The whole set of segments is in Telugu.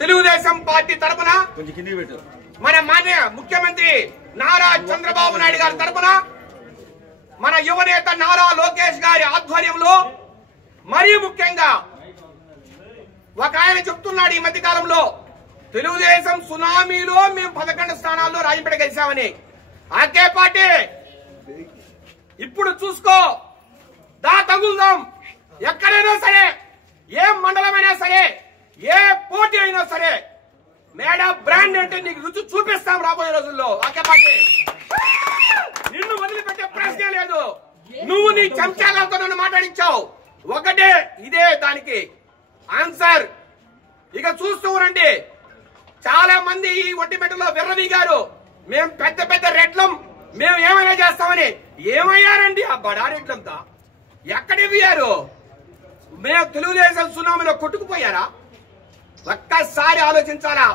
తెలుగుదేశం పార్టీ తరపున మన మాన్య ముఖ్యమంత్రి నారా చంద్రబాబు నాయుడు గారి తరపున మన యువనేత నారా లోకేష్ గారి ఆధ్వర్యంలో మరీ ముఖ్యంగా ఒక ఆయన చెప్తున్నాడు ఈ మధ్య కాలంలో తెలుగుదేశం సునామీలో మేము 11 స్థానాల్లో రాజంపేట గెలిచామని. ఆకే పార్టీ ఇప్పుడు చూసుకో, దా తగులుదాం. ఎక్కడైనా సరే, ఏ మండలమైనా సరే, ఏ పోటీ అయినా సరే, మేడా బ్రాండ్ అంటే నీకు రుచి చూపిస్తాం రాబోయే రోజుల్లో. ఆకే పార్టీ నిన్ను వదిలిపెట్టే ప్రశ్నే లేదు. నువ్వు నీ చెంచాలతో నన్ను మాట్లాడించావు. ఒకటే ఇదే దానికి ఆన్సర్. ఇక చూస్తూ రండి, చాలా మంది ఈ ఒంటిమెట్టలో విర్రవీగారు. మేము పెద్ద పెద్ద రెడ్లం, మేము ఏమైనా చేస్తామని. ఏమయ్యారండి ఆ బడా రెడ్లంతా? ఎక్కడివ్యారు? మేము తెలుగుదేశం సునామీలో కొట్టుకుపోయారా? ఒక్కసారి ఆలోచించాలా.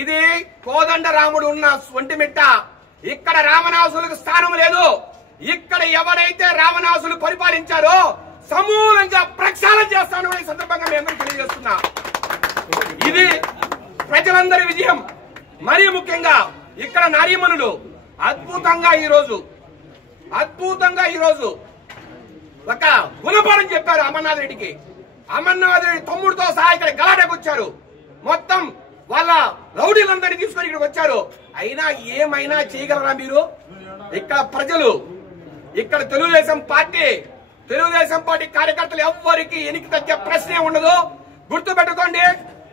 ఇది కోదండరాముడు ఉన్న ఒంటిమిట్ట. ఇక్కడ రావణాసులకు స్థానం లేదు. ఇక్కడ ఎవరైతే రావణాసులు పరిపాలించారో సమూలంగా ప్రక్షాళన చేస్తాను ఈ సందర్భంగా మేము తెలియజేస్తున్నా. ఇది ప్రజలందరి విజయం. మరీ ముఖ్యంగా ఇక్కడ నారీమణులు అద్భుతంగా ఈరోజు ఒక గుణపాఠం చెప్పారు అమర్నాథ్ రెడ్డికి. అమర్నాథ్ రెడ్డి తమ్ముడితో సహా ఇక్కడ గలాటకు వచ్చారు. మొత్తం వాళ్ళ రౌడీలందరినీ తీసుకొని ఇక్కడికి వచ్చారు. అయినా ఏమైనా చేయగలరా మీరు? ఇక్కడ ప్రజలు, ఇక్కడ తెలుగుదేశం పార్టీ కార్యకర్తలు ఎవ్వరికి ఎనికి తగ్గే ప్రశ్నే ఉండదు. గుర్తు పెట్టుకోండి.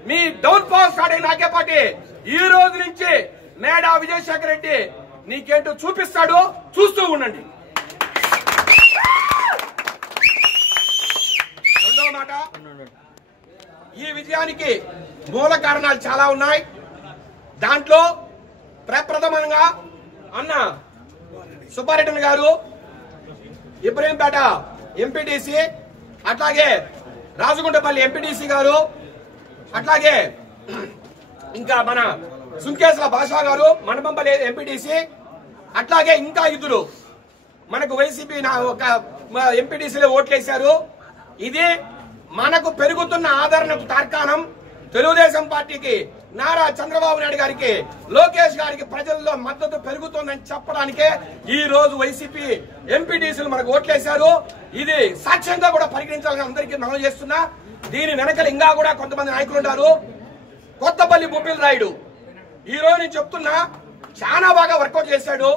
మీ డౌన్ ఫాల్ స్టార్ట్ అయిన ఆకే పార్టీ ఈ రోజు నుంచి మేడా విజయశేఖర రెడ్డి నీకేంటో చూపిస్తాడు. చూస్తూ ఉండండి. రెండవ మాట, ఈ విజయానికి మూల కారణాలు చాలా ఉన్నాయి. దాంట్లో ప్రప్రథమంగా అన్న సుబ్బారెడ్డి గారు, ఇబ్రహీంపేట ఎంపీటీసీ, అట్లాగే రాజగుంటపల్లి ఎంపీటీసీ గారు, అట్లాగే ఇంకా మన సుంకేశ్ల భాషా గారు మనబంపల్లి ఎంపీటీసీ, అట్లాగే ఇంకా ఇద్దరు మనకు వైసీపీ ఒక ఎంపీటీసీలో ఓట్లేశారు. ఇది మనకు పెరుగుతున్న ఆదరణకు తార్కాణం. తెలుగుదేశం పార్టీకి, నారా చంద్రబాబు నాయుడు గారికి, లోకేష్ గారికి ప్రజల్లో మద్దతు పెరుగుతుందని చెప్పడానికే ఈ రోజు వైసీపీ ఎంపీటీసీలు మనకు ఓట్లేశారు. ఇది సాక్ష్యంగా కూడా పరిగణించాలని అందరికీ మనం చేస్తున్నా. దీని వెనకలు ఇంకా కూడా కొంతమంది నాయకులు ఉంటారు. కొత్తపల్లి బొబ్బిల్ రాయుడు ఈ రోజు నేను చెప్తున్నా, చాలా బాగా వర్కౌట్ చేశాడు.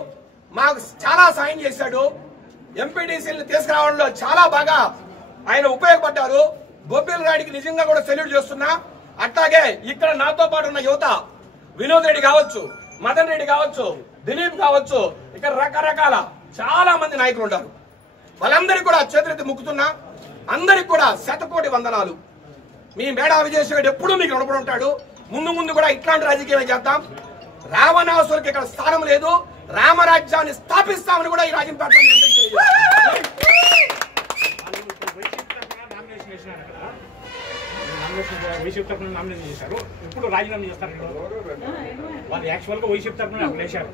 మాకు చాలా సాయం చేశాడు. ఎంపీటీసీలను తీసుకురావడంలో చాలా బాగా ఆయన ఉపయోగపడ్డారు. బొబ్బిల్ రాయుడికి నిజంగా కూడా సెల్యూట్ చేస్తున్నా. అట్లాగే ఇక్కడ నాతో పాటు ఉన్న యువత, వినోద్ రెడ్డి కావచ్చు, మదన్ రెడ్డి కావచ్చు, దిలీప్ కావచ్చు, ఇక్కడ రకరకాల చాలా మంది నాయకులు ఉంటారు. వాళ్ళందరికీ కూడా చేతులెత్తి ముక్కుతున్నా. అందరికి కూడా శతకోటి వందనాలు. మీ మేడా విజయశేఖర్ ఎప్పుడూ మీకు రుణపడి ఉంటాడు. ముందు కూడా ఇట్లాంటి రాజకీయం చేద్దాం. రావణాసులకు ఇక్కడ స్థానం లేదు. రామరాజ్యాన్ని స్థాపిస్తామని కూడా ఈ రాజంపేట వైసీపీ తరఫున నామినేషన్ చేశారు. ఇప్పుడు రాజీనామా చేస్తారు. వాళ్ళు యాక్చువల్ గా వైసీపీ తరఫున అప్పుడు వేశారు.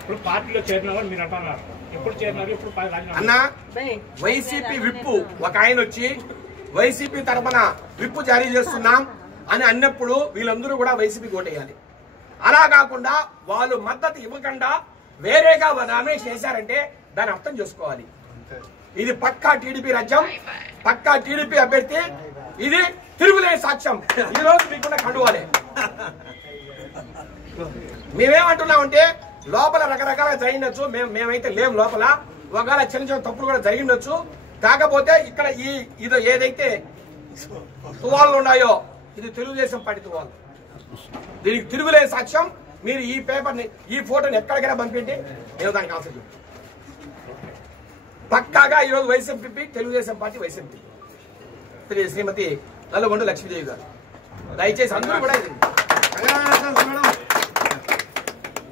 ఇప్పుడు పార్టీలో చేరిన వాళ్ళు మీరు అంటున్నారు. ఎప్పుడు చేరినారు? ఇప్పుడు అన్న వైసీపీ విప్పు ఒక ఆయన వచ్చి వైసీపీ తరఫున విప్పు జారీ చేస్తున్నాం అని అన్నప్పుడు వీళ్ళందరూ కూడా వైసీపీకి ఓటేయాలి. అలా కాకుండా వాళ్ళు మద్దతు ఇవ్వకుండా వేరేగా నామినేషన్ చేశారంటే దాన్ని అర్థం చేసుకోవాలి. ఇది పక్కా టీడీపీ రాజ్యం, పక్కా టీడీపీ అభ్యర్థి. ఇది తిరుగులేని సాక్ష్యం. ఈ రోజు మీకున్న కండువాలే. మేమేమంటున్నామంటే లోపల రకరకాల జరిగిండొచ్చు, మేమైతే లేం లోపల. ఒకవేళ చిన్న తప్పులు కూడా జరిగిండొచ్చు. కాకపోతే ఇక్కడ ఇది ఏదైతే తువాళ్ళు ఉన్నాయో ఇది తెలుగుదేశం పార్టీ తువాళ్ళు. దీనికి తిరుగులేని సాక్ష్యం. మీరు ఈ పేపర్ని, ఈ ఫోటోని ఎక్కడికైనా పంపిండి, నేను దానికి ఆన్సర్ చెప్తాను. పక్కాగా ఈరోజు వైసీపీ, తెలుగుదేశం పార్టీ వైసీపీ, శ్రీమతి నల్లగొండ లక్ష్మీదేవి గారు. దయచేసి అందరూ కూడా